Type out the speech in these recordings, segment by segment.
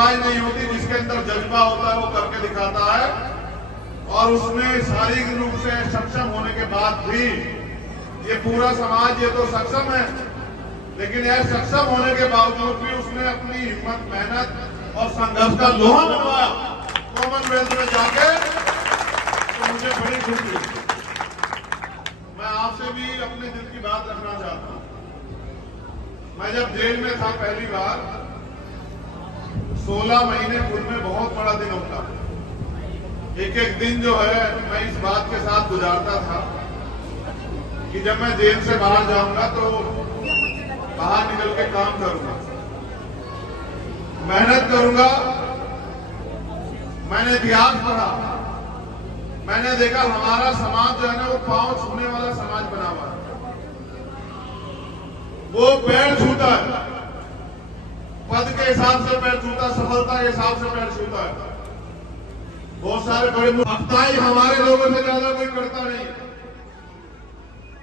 मोहताज नहीं होती, जिसके अंदर जज्बा होता है वो करके दिखाता है। और उसमें शारीरिक रूप से सक्षम होने के बाद भी ये पूरा समाज ये तो सक्षम है, लेकिन यह सक्षम होने के बावजूद भी उसने अपनी हिम्मत, मेहनत और संघर्ष का लोहा मनवाया कॉमनवेल्थ में जाके, तो मुझे बड़ी खुशी हुई। मैं आपसे भी अपने दिल की बात रखना चाहता हूं। मैं जब जेल में था पहली बार, 16 महीने पूर्व में बहुत बड़ा दिन होता। एक एक दिन जो है मैं इस बात के साथ गुजारता था कि जब मैं जेल से बाहर जाऊंगा तो बाहर निकल के काम करूंगा, मेहनत करूंगा। मैंने इतिहास पढ़ा, मैंने देखा हमारा समाज जो है ना वो पांव छूने वाला समाज बना हुआ है। वो पैर छूता है, पद के हिसाब से पैर छूता, सफलता के हिसाब से पैर छूता है। बहुत सारे बड़े अफ्ताही हमारे लोगों से ज्यादा कोई करता नहीं।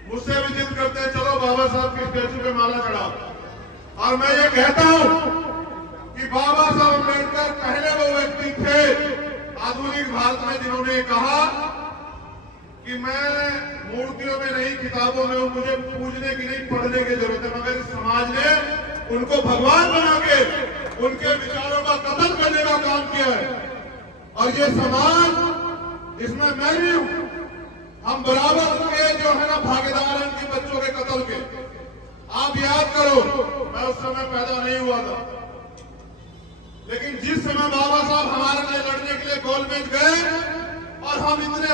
मुझसे भी जिद करते हैं चलो बाबा साहब के स्टैचू पे माला चढ़ाओ, और मैं ये कहता हूं कि बाबा साहब अम्बेडकर पहले वो व्यक्ति थे आधुनिक भारत में जिन्होंने कहा कि मैं मूर्तियों में नहीं, किताबों में हूं, मुझे पूजने की नहीं, पढ़ने की जरूरत है। मगर इस समाज ने उनको भगवान बना के उनके विचारों का कत्ल करने का काम किया है। और ये समाज, इसमें मैं भी हूं, हम बराबर के जो है ना भागीदार हैं कि बच्चों के कत्ल के। आप याद करो, मैं उस समय पैदा नहीं हुआ था, लेकिन जिस समय बाबा साहब हमारे लिए लड़ने के लिए गोलमेज गए और हम इतने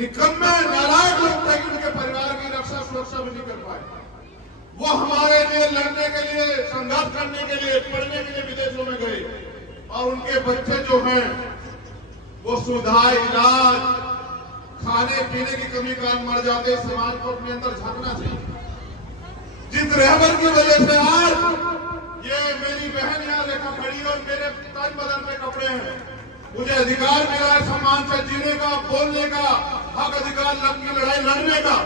निकम्मे नालायक लोग थे कि उनके परिवार की रक्षा सुरक्षा भी नहीं कर पाए, वो हमारे लिए लड़ने के लिए, संघर्ष करने के लिए, पढ़ने के लिए विदेशों में गए, और उनके बच्चे जो हैं वो सुविधा, इलाज, खाने पीने की कमी के कारण मर जाते। समाज को अपने अंदर झांकना चाहिए। जिस रहबर की वजह से आज ये मेरी बहन यहाँ रेखा खड़ी और मेरे तन बदन पे कपड़े हैं, मुझे अधिकार मिला है सम्मान से जीने का, बोलने का, हक अधिकार की लड़ाई लड़ने का।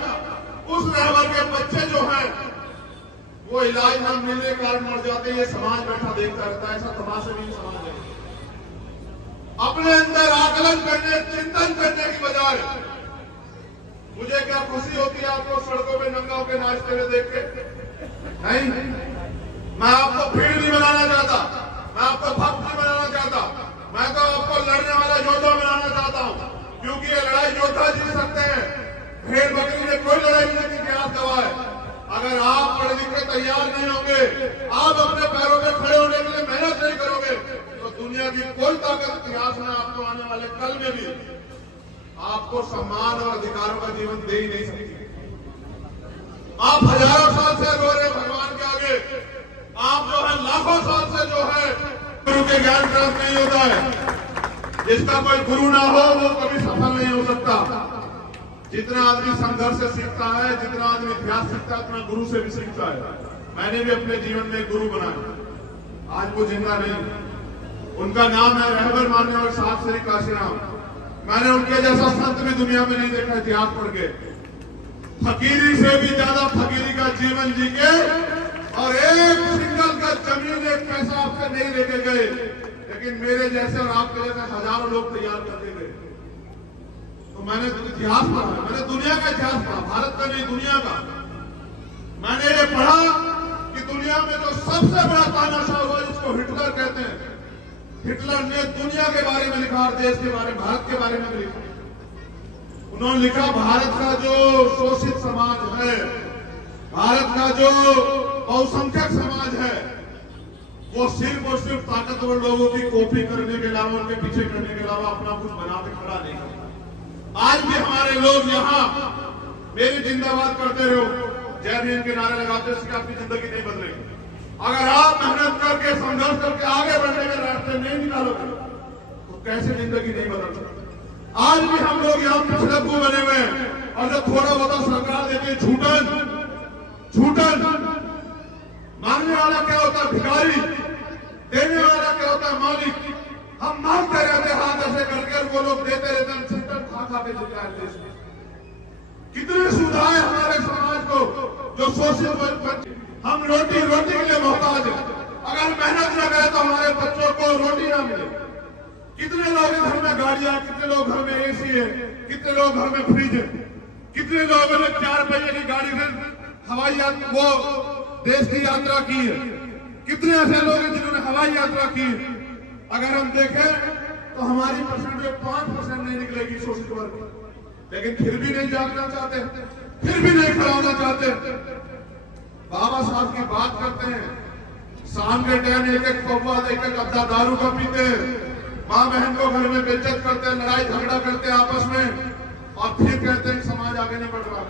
उस रहबर के बच्चे जो हैं वो इलाज न मिलने के कारण मर जाते। ये समाज बैठा देखता रहता है। ऐसा तमाशा नहीं समाज है। अपने अंदर आकलन करने, चिंतन करने की बजाय मुझे क्या खुशी होती है आपको सड़कों पे नंगा होकर नाचते हुए देख के? नहीं, मैं आपको भीड़ नहीं बनाना चाहता, मैं आपको भक्त नहीं बनाना चाहता, मैं तो आपको लड़ने वाला योद्धा बनाना चाहता हूं। क्योंकि ये लड़ाई योद्धा जीत सकते हैं, भेड़ बकरी ने कोई लड़ाई नहीं की इतिहास गवाह है। अगर आप पढ़ लिख के तैयार नहीं होंगे, आप अपने पैरों पे खड़े होने के लिए मेहनत नहीं करोगे, तो दुनिया की कोई ताकत इतिहास में आपको आने वाले कल में भी आपको सम्मान और अधिकारों का जीवन दे ही नहीं सकती। आप हजारों साल से रो रहे भगवान के आगे, आप जो है लाखों साल से जो है गुरु के ज्ञान प्राप्त नहीं होता है। जिसका कोई गुरु ना हो वो कभी सफल नहीं हो सकता। जितना आदमी संघर्ष से सीखता है, जितना आदमी इतिहास सीखता है, उतना गुरु से भी सीखता है। मैंने भी अपने जीवन में गुरु बनाए, आज वो जिंदा नहीं। उनका नाम है रहबर मानने वाले साहब श्री काशीराम। मैंने उनके जैसा संत भी दुनिया में नहीं देखा इतिहास पढ़ के। फकीरी से भी ज्यादा फकीरी का जीवन जी के, और एक सिंगल का जमीन, एक पैसा आपसे नहीं लेके गए, लेकिन मेरे जैसे और आपके जैसे हजारों लोग तैयार करके गए। तो मैंने इतिहास पढ़ा, मैंने दुनिया का इतिहास पढ़ा, भारत का नहीं दुनिया का। मैंने ये पढ़ा कि दुनिया में जो सबसे बड़ा तानाशाह हुआ जिसको हिटलर कहते हैं, हिटलर ने दुनिया के बारे में लिखा और देश के बारे में, भारत के बारे में भी लिखा। उन्होंने लिखा भारत का जो शोषित समाज है, भारत का जो बहुसंख्यक समाज है, वो सिर्फ और सिर्फ ताकतवर लोगों की कॉपी करने के अलावा, उनके पीछे करने के अलावा अपना कुछ बना के खड़ा नहीं करता। आज भी हमारे लोग यहाँ मेरी जिंदाबाद करते रहो, जय भीम के नारे लगाते हो, इससे आपकी जिंदगी नहीं बदलेगी। अगर आप मेहनत करके, संघर्ष करके आगे बढ़ने के रास्ते नहीं निकालोगे तो कैसे जिंदगी नहीं बदल सकती। आज भी हम लोग यहाँ पिछड़कू बने हुए हैं, और जो थोड़ा बहुत सरकार देती है झूठन मांगने वाला क्या होता है भिखारी, देने वाला क्या होता है मालिक। हम मांगते रहते हाथ ऐसे करके, वो लोग देते रहते, हम चिंतन खा के चलते हैं। देश में कितनी सुविधाएं हमारे समाज को जो शोषित, हम रोटी के लिए मोहताज है। अगर मेहनत न करें तो हमारे बच्चों को कितने लोग घर में गाड़ियां, कितने लोग घर में एसी है, कितने लोग घर में फ्रिज है, कितने लोगों ने 4 पहिए की गाड़ी से हवाई यात्रा, वो देश की यात्रा की है, कितने ऐसे लोग हैं जिन्होंने हवाई यात्रा की है। अगर हम देखें तो हमारी परसेंटेज 5% नहीं निकलेगी शोषित वर्ग, लेकिन फिर भी नहीं जागना चाहते, फिर भी नहीं खड़ा होना चाहते। बाबा साहब की बात करते हैं, शाम के टाइम एक एक पौवा, एक एक अद्दा दारू का पीते हैं, माँ बहन को घर में बेइज्जत करते हैं, लड़ाई झगड़ा करते हैं आपस में, और फिर कहते हैं समाज आगे नहीं बढ़ रहा।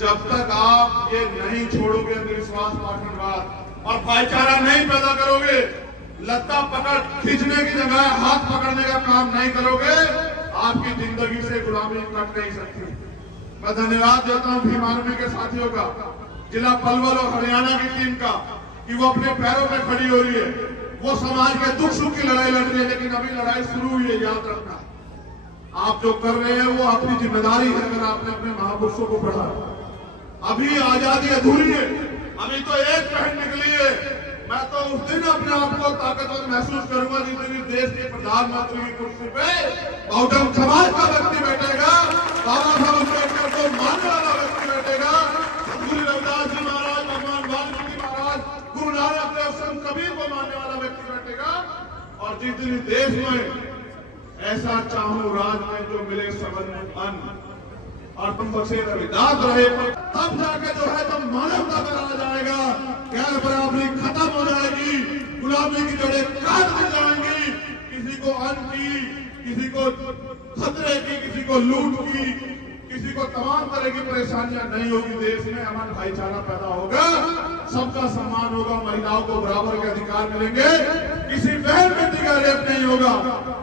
जब तक आप ये नहीं छोड़ोगे, अंधविश्वास, पाखंडवाद और भाईचारा नहीं पैदा करोगे, लत्ता पकड़ खींचने की जगह हाथ पकड़ने का काम नहीं करोगे, आपकी जिंदगी से गुलामी कट नहीं सकती। मैं धन्यवाद देता हूं भीम आर्मी के साथियों का, जिला पलवल और हरियाणा की टीम का, कि वो अपने पैरों पे खड़ी हो रही है, वो समाज के दुख सुख की लड़ाई लड़ रही है। लेकिन अभी लड़ाई शुरू हुई है, याद रखना। आप जो कर रहे हैं वो आपकी जिम्मेदारी है। अगर आपने अपने महापुरुषों को पढ़ा, अभी आजादी अधूरी है, अभी तो एक पहल निकली है। मैं तो उस दिन अपने आप को ताकतवर महसूस करूंगा जिस दिन इस देश के प्रधानमंत्री की कुर्सी पे बहुजन समाज का व्यक्ति बैठेगा, बाबा साहब अम्बेडकर को मानने वाला व्यक्ति बैठेगा, गुरु रविदास जी महाराज, भगवान वाल्मीकि महाराज, गुरु नानक देव, संत कबीर को मानने वाला व्यक्ति बैठेगा। और जिस दिन इस देश में ऐसा चाहूं राज में जो मिले सबन अन्न और तुम बसे रविदास रहे, तब जाके जो है तब मानवता बनाया जाएगा, गैर बराबरी खत्म हो जाएगी, गुलामी की जड़ें काट दी जाएंगी, किसी को अन्न की, किसी को खतरे की, किसी को लूट की, किसी को तमाम तरह की परेशानियां नहीं होगी। देश में अमन भाईचारा पैदा होगा, सबका सम्मान होगा, महिलाओं को बराबर के अधिकार मिलेंगे, किसी बहन बेटी का रेप नहीं होगा,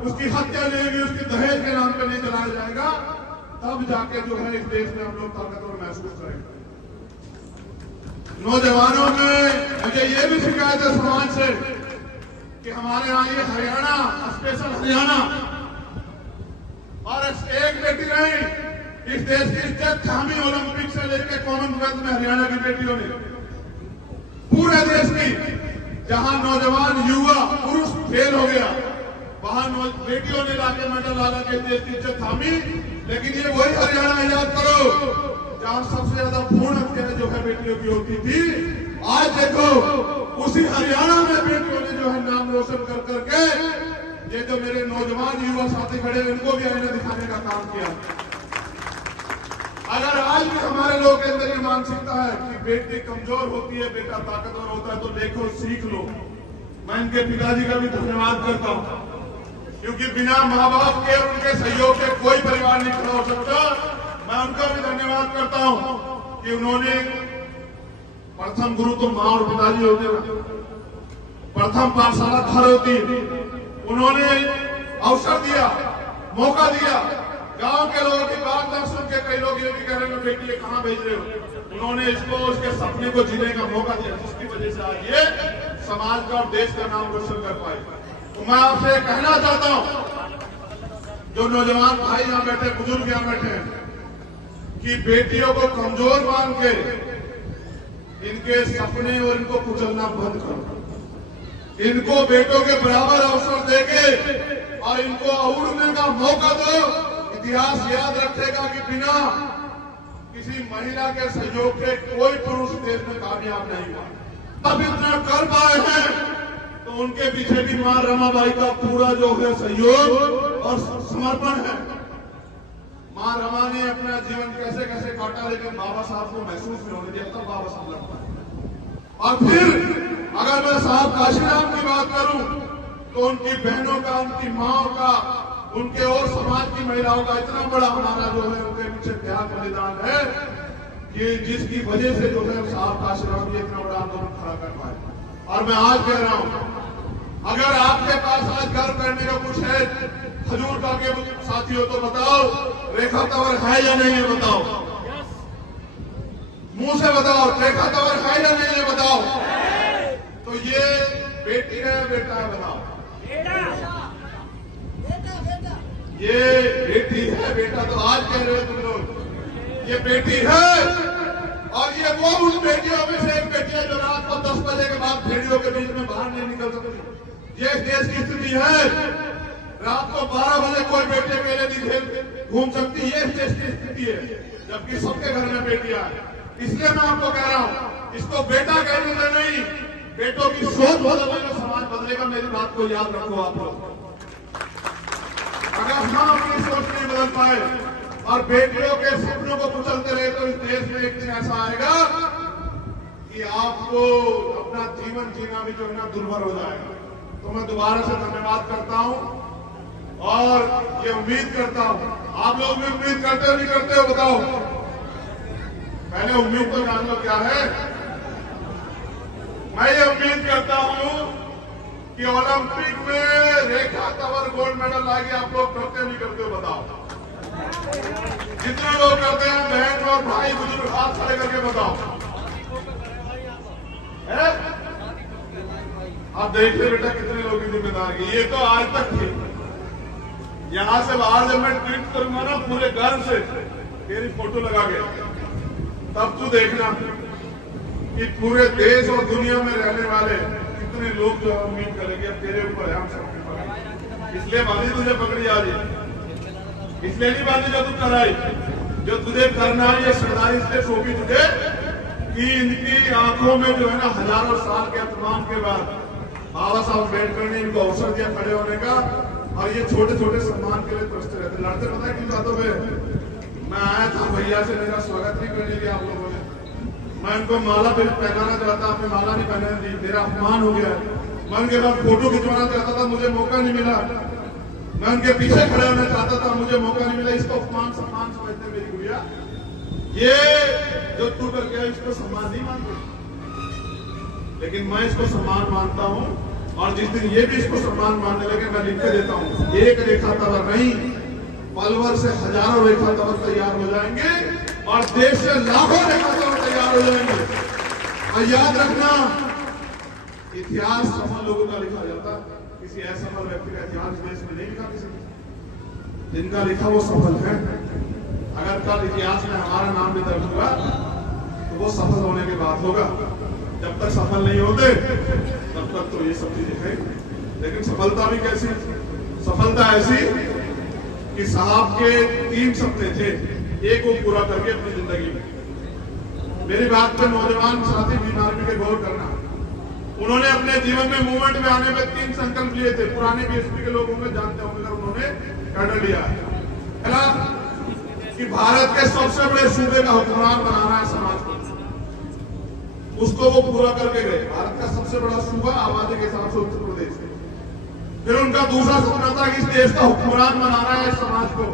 उसकी हत्या नहीं होगी, उसकी दहेज के नाम पे नहीं जलाया जाएगा। तब जाके जो है इस देश में हम लोग ताकतवर महसूस करेंगे। नौजवानों में मुझे ये भी शिकायत है समाज से कि हमारे यहाँ ये हरियाणा, स्पेशल हरियाणा, और एक बेटी नहीं, इस देश की इज्जत थामी ओलंपिक से लेकर कॉमनवेल्थ में हरियाणा की बेटियों ने, पूरे देश की, जहां नौजवान युवा पुरुष फेल हो गया, वहां बेटियों ने लाके मेडल ला के देश की इज्जत थामी। लेकिन ये वही हरियाणा याद करो जहां सबसे ज्यादा भ्रूण हत्या जो है बेटियों की होती थी। आज देखो उसी हरियाणा में बेटियों ने जो है नाम रोशन कर करके, ये जो मेरे नौजवान युवा साथी खड़े हैं इनको भी आईना दिखाने का काम किया। अगर आज भी हमारे लोगों के अंदर ये मानसिकता है कि बेटी कमजोर होती है, बेटा ताकतवर होता है, तो देखो सीख लो। मैं इनके पिताजी का भी धन्यवाद करता हूं, क्योंकि बिना माँ बाप के और उनके सहयोग के कोई परिवार नहीं खड़ा हो सकता। मैं उनका भी धन्यवाद करता हूं कि उन्होंने, प्रथम गुरु तो माँ और पिताजी होते हैं, प्रथम पाठशाला घर होती है, उन्होंने अवसर दिया, मौका दिया। गांव के लोगों की बात ना सुन के कई लोग ये भी कह रहे हैं बेटी ये कहाँ भेज रहे हो, उन्होंने इसको उसके सपने को जीने का मौका दिया, जिसकी वजह से आज ये समाज का और देश का नाम रोशन कर पाए। तो मैं आपसे कहना चाहता हूं, जो नौजवान भाई यहां बैठे, बुजुर्ग यहां बैठे हैं, कि बेटियों को कमजोर मान के इनके सपने और इनको कुचलना बंद करो। इनको बेटों के बराबर अवसर देके और इनको उड़ने का मौका दो। इतिहास याद रखेगा कि बिना किसी महिला के सहयोग के कोई पुरुष देश में कामयाब नहीं हुआ। अब इतना कर पाए हैं तो उनके पीछे भी मां रमाबाई का पूरा जो है सहयोग और समर्पण है। मां रमा ने अपना जीवन कैसे कैसे काटा, लेकिन बाबा साहब को महसूस नहीं होने दिया, तब बाबा साहब लड़ पाए। और फिर अगर मैं साहब काशीराम की बात करूं तो उनकी बहनों का, उनकी माओ का, उनके और समाज की महिलाओं का इतना बड़ा हमारा जो है उनके पीछे त्याग बलिदान है कि जिसकी वजह से जो है साहब काशीराम ये इतना बड़ा आंदोलन खड़ा कर पाए। और मैं आज कह रहा हूं, अगर आपके पास आज गर्व करने का कुछ है हजूर का के साथियों, तो बताओ रेखा तंवर है या नहीं है, बताओ, मुंह से बताओ, रेखा तंवर है या नहीं है, बताओ। तो ये बेटी है बेटा है, बताओ। ये बेटी है बेटा, तो आज कह रहे हो तुम लोग ये बेटी है। और ये वो उन बेटियों में से एक बेटी है जो रात को 10 बजे के बाद भेड़ियों के बीच में बाहर नहीं निकल सकती, ये देश की स्थिति है। रात को 12 बजे कोई बेटे अकेले नहीं घूम सकती, ये देश की स्थिति है, जबकि सबके घर में बेटियां है। इसलिए मैं आपको कह रहा हूं, इसको बेटा कहने से नहीं, बेटों की सोच बदलने में समाज बदलेगा। मेरी बात को याद रखो आप लोग। अगर हम अपनी सोच नहीं बदल पाए और बेटियों के सपनों को कुचलते रहे तो इस देश में एक दिन ऐसा आएगा कि आपको अपना जीवन जीना भी जो है ना दुर्भर हो जाएगा। तो मैं दोबारा से धन्यवाद करता हूं और ये उम्मीद करता हूं, आप लोग भी उम्मीद करते हो नहीं करते हो बताओ? पहले उम्मीद तो जान लो क्या है। मैं ये उम्मीद करता हूं कि ओलंपिक में रेखा तंवर गोल्ड मेडल लाएगी। आप लोग करते नहीं करते हो बताओ? जितने लोग करते हैं बहन और भाई बुजुर्ग हाथ खड़े करके बताओ। आप देखिए बेटा कितने लोगों की जिम्मेदारी। ये तो आज तक थी। यहां से बाहर जब मैं ट्वीट करूंगा ना पूरे घर से तेरी फोटो लगा के, तब तू देखना कि पूरे देश और दुनिया में रहने वाले कितने लोग जो उम्मीद करेंगे अब तेरे ऊपर है, हम सबके ऊपर। इसलिए बांधी तुझे पकड़ी आज, इसलिए नहीं बांधी जो तू कराई, जो तुझे करना है ये सरदारी इसलिए सौंपी तुझे कि इनकी आंखों में जो है ना हजारों साल के अपमान के बाद बाबा साहब अम्बेडकर ने इनको अवसर दिया खड़े होने का, और ये छोटे छोटे सम्मान के लिए तरसते रहते। लड़ते पता है किन बातों पे? मैं आया था भैया से, मेरा स्वागत नहीं करने दिया आप लोगों ने। मैं इनको माला पे पहनाना चाहता, आपने माला नहीं पहनाने दी, मेरा अपमान हो गया। मैं उनके बाद फोटो खिंचवाना चाहता था, मुझे मौका नहीं मिला। मैं उनके पीछे खड़े होना चाहता था, मुझे मौका नहीं मिला। इसको अपमान सम्मान समझते मेरी गुड़िया, ये जो तू कर गया इसको सम्मान नहीं मानते, लेकिन मैं इसको सम्मान मानता हूं। और जिस दिन ये भी इसको सम्मान मानने लगे, मैं लिख के देता हूं, एक रेखा तंवर नहीं, पलवल से हजारों रेखा तंवर तैयार हो जाएंगे और देश से लाखों रेखा तंवर तैयार हो जाएंगे। और याद रखना, इतिहास सफल लोगों का लिखा जाता, किसी असफल व्यक्ति का इतिहास देश में नहीं लिखा। किसी जिनका लिखा वो सफल है। अगर कल इतिहास में हमारा नाम भी दर्ज होगा तो वो सफल होने के बाद होगा। जब तक सफल नहीं होते तब तक तो ये सब चीजें हैं। लेकिन सफलता भी कैसी? सफलता ऐसी कि साहब के 3 सपने थे, एक वो पूरा करके अपनी जिंदगी में। मेरी बात पर नौजवान साथी बीमारी के गौर करना। उन्होंने अपने जीवन में मूवमेंट में आने में 3 संकल्प लिए थे। पुराने बीएसपी के लोग होंगे जानते होंगे, अगर उन्होंने कैडर लिया है कि भारत के सबसे बड़े सूबे का हुक्मरान बनाना है समाज को। उसको वो पूरा करके गए। भारत का सबसे बड़ा सूबा आबादी के हिसाब से उत्तर प्रदेश है। फिर उनका दूसरा सपना था कि इस देश का हुक्मरान बनाना है समाज को।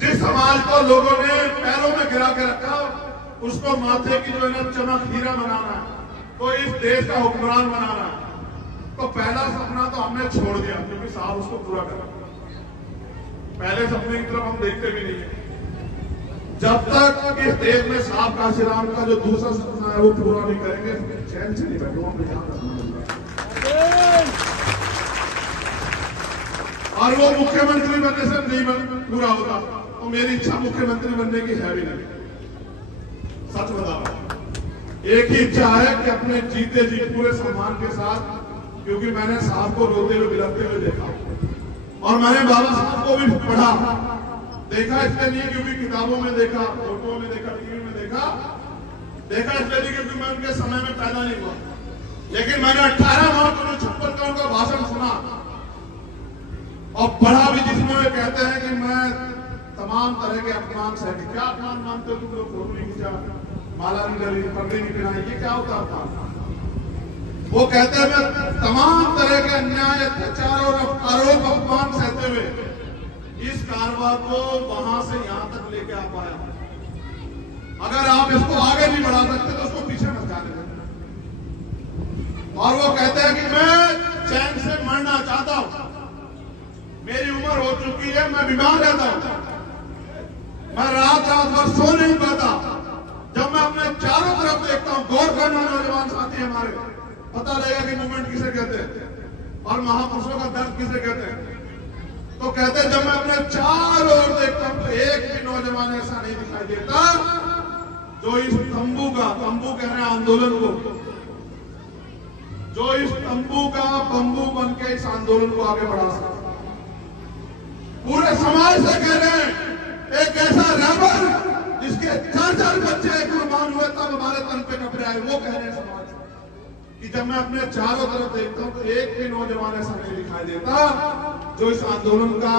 जिस समाज को लोगों ने पैरों में गिरा के रखा, उसको माथे की जो है ना चमक हीरा बनाना है, तो इस देश का हुक्मरान बनाना है। तो पहला सपना तो हमने छोड़ दिया, क्योंकि साहब उसको पूरा करा। पहले सपने की तरफ हम देखते भी नहीं है। जब तक इस देश में साहब काशीराम का जो दूसरा सपना है वो पूरा नहीं करेंगे, चैन से नहीं बैठूंगा। और वो मुख्यमंत्री बनने से नहीं पूरा होगा, तो मेरी इच्छा मुख्यमंत्री बनने की है भी नहीं। सच बता रहा हूं, एक ही इच्छा है कि अपने जीते जी पूरे सम्मान के साथ, क्योंकि मैंने साहब को रोते हुए बिलखते हुए देखा और मैंने बाबा साहब को भी पढ़ा देखा। इसलिए नहीं क्योंकि किताबों में देखा, फोटो में देखा, टीवी में देखा इसलिए नहीं क्योंकि मैं उनके समय में पैदा नहीं हुआ, लेकिन मैंने 18 मार्च 1956 का उनका भाषण सुना और पढ़ा भी, जिसमें वे कहते हैं कि मैं तमाम तरह के अपमान सहे। क्या अपमान मानते हो तुम लोग? फोटो नहीं खींचा, माला नहीं डाली, पगड़ी नहीं पहनाई, ये क्या होता अपमान? वो कहते हैं मैं तमाम तरह के अन्याय, अत्याचार और आरोप अपमान सहते हुए इस कारवां को वहां से यहां तक लेके आ पाया। अगर आप इसको आगे नहीं बढ़ा सकते तो उसको पीछे मत जाने देना। और वो कहते हैं कि मैं चैन से मरना चाहता हूं, मेरी उम्र हो चुकी है, मैं बीमार रहता हूं, मैं रात भर सो नहीं पाता। जब मैं अपने चारों तरफ देखता हूं, गौर करना नौजवान साथी हमारे, पता लगेगा कि मूवमेंट किसे कहते हैं और महापुरुषों का दर्द किसे कहते हैं। तो कहते हैं जब मैं अपने चारों ओर देखता हूं तो एक भी नौजवान ऐसा नहीं दिखाई देता जो इस तंबू कह रहे हैं आंदोलन को, जो इस तंबू का बंबू बन के इस आंदोलन को आगे बढ़ा सकते। पूरे समाज से कह रहे हैं, एक ऐसा रहबर जिसके 4 बच्चे कुर्बान हुए तब हमारे तन पे कपड़े आए, वो कह रहे हैं समाज कि जब मैं अपने चारों तरफ देखता हूं तो एक भी नौजवान ऐसा नहीं दिखाई देता जो इस आंदोलन का,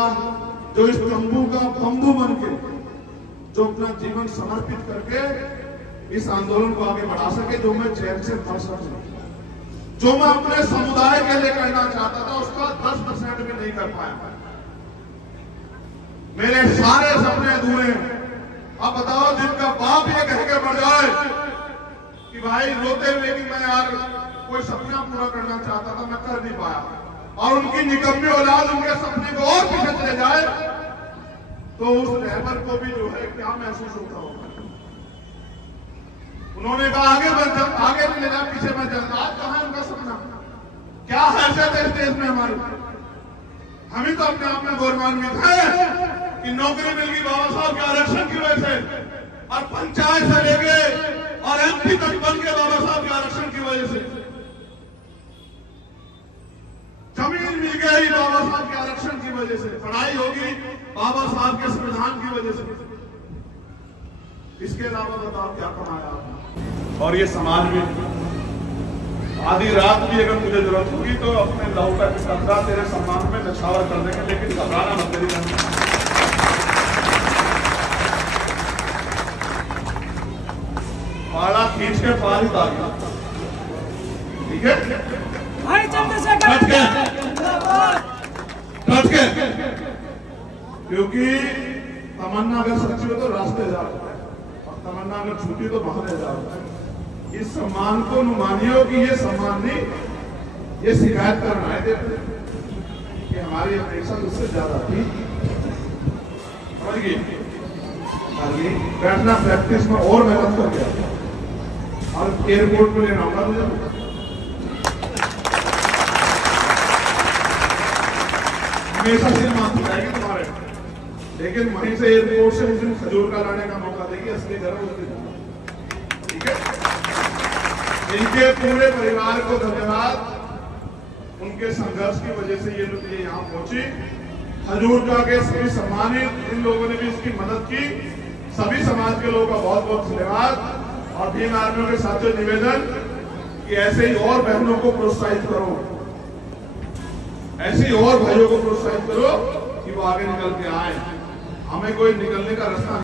जो इस तंबू का बंबू बन के, जो अपना जीवन समर्पित करके इस आंदोलन को आगे बढ़ा सके, जो मैं चैन से मर सकूं, जो मैं अपने समुदाय के लिए करना चाहता था उसका 10% भी नहीं कर पाया। मेरे सारे सपने अधूरे हैं। अब बताओ, जिनका बाप ये कह के बढ़ जाए कि भाई रोते हुए कि मैं यार कोई सपना पूरा करना चाहता था, मैं कर नहीं पाया, और उनकी निकम्मी औलाद उनके सपने को और पीछे चले जाए, तो उस रहबर को भी जो है क्या महसूस होता होगा। उन्होंने कहा आगे भी ले जा, पीछे मत चलता। आज कहां है उनका सपना? क्या हैसियत है इस देश में हमारी? हम ही तो अपने आप में गौरवान्वित हैं कि नौकरी मिल गई बाबा साहब के आरक्षण की वजह से, और पंचायत से लेके और एमपी तक बन के बाबा साहब के आरक्षण की वजह से, जमीन मिल गई बाबा साहब के आरक्षण की वजह से, पढ़ाई होगी बाबा साहब के संविधान की वजह से। इसके अलावा बताओ क्या कमाया आपने? और ये समाज में आधी रात भी अगर मुझे जरूरत होगी तो अपने लहू का कतरा तेरे सम्मान में नछावर कर देंगे, लेकिन घबराना मत तेरी जान। पाड़ा खींच के पार ही आ गया, ठीक है? डट के, क्योंकि तमन्ना अगर सच्ची हो तो रास्ते जा रहे हैं, और तमन्ना अगर झूठी तो बहाने जा रहे हैं। इस सम्मान को मानियो कि ये सम्मान नहीं, ये शिकायत करना है देते कि हमारी अपेक्षा उससे ज्यादा थी। समझ गई? बैठना प्रैक्टिस में और मेहनत कर गया, और एयरपोर्ट पे लेना होगा मुझे। हमेशा सिर माफ जाएगी तुम्हारे, लेकिन वहीं से एयरपोर्ट से उस दिन खजूर का लाने का मौका देगी, असली गर्व उसकी, ठीक है? इनके पूरे परिवार को धन्यवाद, उनके संघर्ष की वजह से ये लोग यहाँ पहुंची। खजूर का के सभी सम्मानित इन लोगों ने भी इसकी मदद की, सभी समाज के लोगों का बहुत बहुत धन्यवाद। और भीम आर्मियों के साथियों निवेदन कि ऐसे ही और बहनों को प्रोत्साहित करो, ऐसे ही और भाइयों को प्रोत्साहित करो कि वो आगे निकल के आए। हमें कोई निकलने का रास्ता